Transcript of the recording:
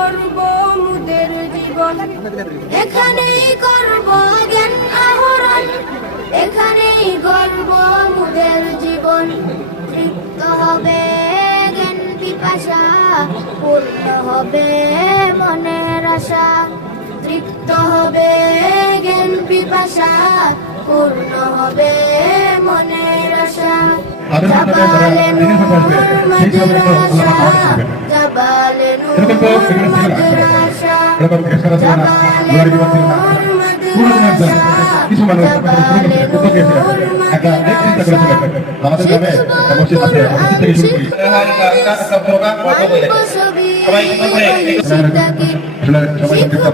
করব মুদের জীবন। এখানেই করব জ্ঞান আহরণ। এখানেই গর্ব মুদের জীবন। তৃপ্ত হবে জ্ঞান পিপাসা পূর্ণ হবে মনের আশা। তৃপ্ত হবে জ্ঞান পিপাসা পূর্ণ হবে মনের আশা। কিছু মানুষ একটা চিন্তা করেছিল আমাদের গ্রামে মসজিদ আছে থেকে শুরু করি সবাই আসলে সবাই সংক্ষিপ্ত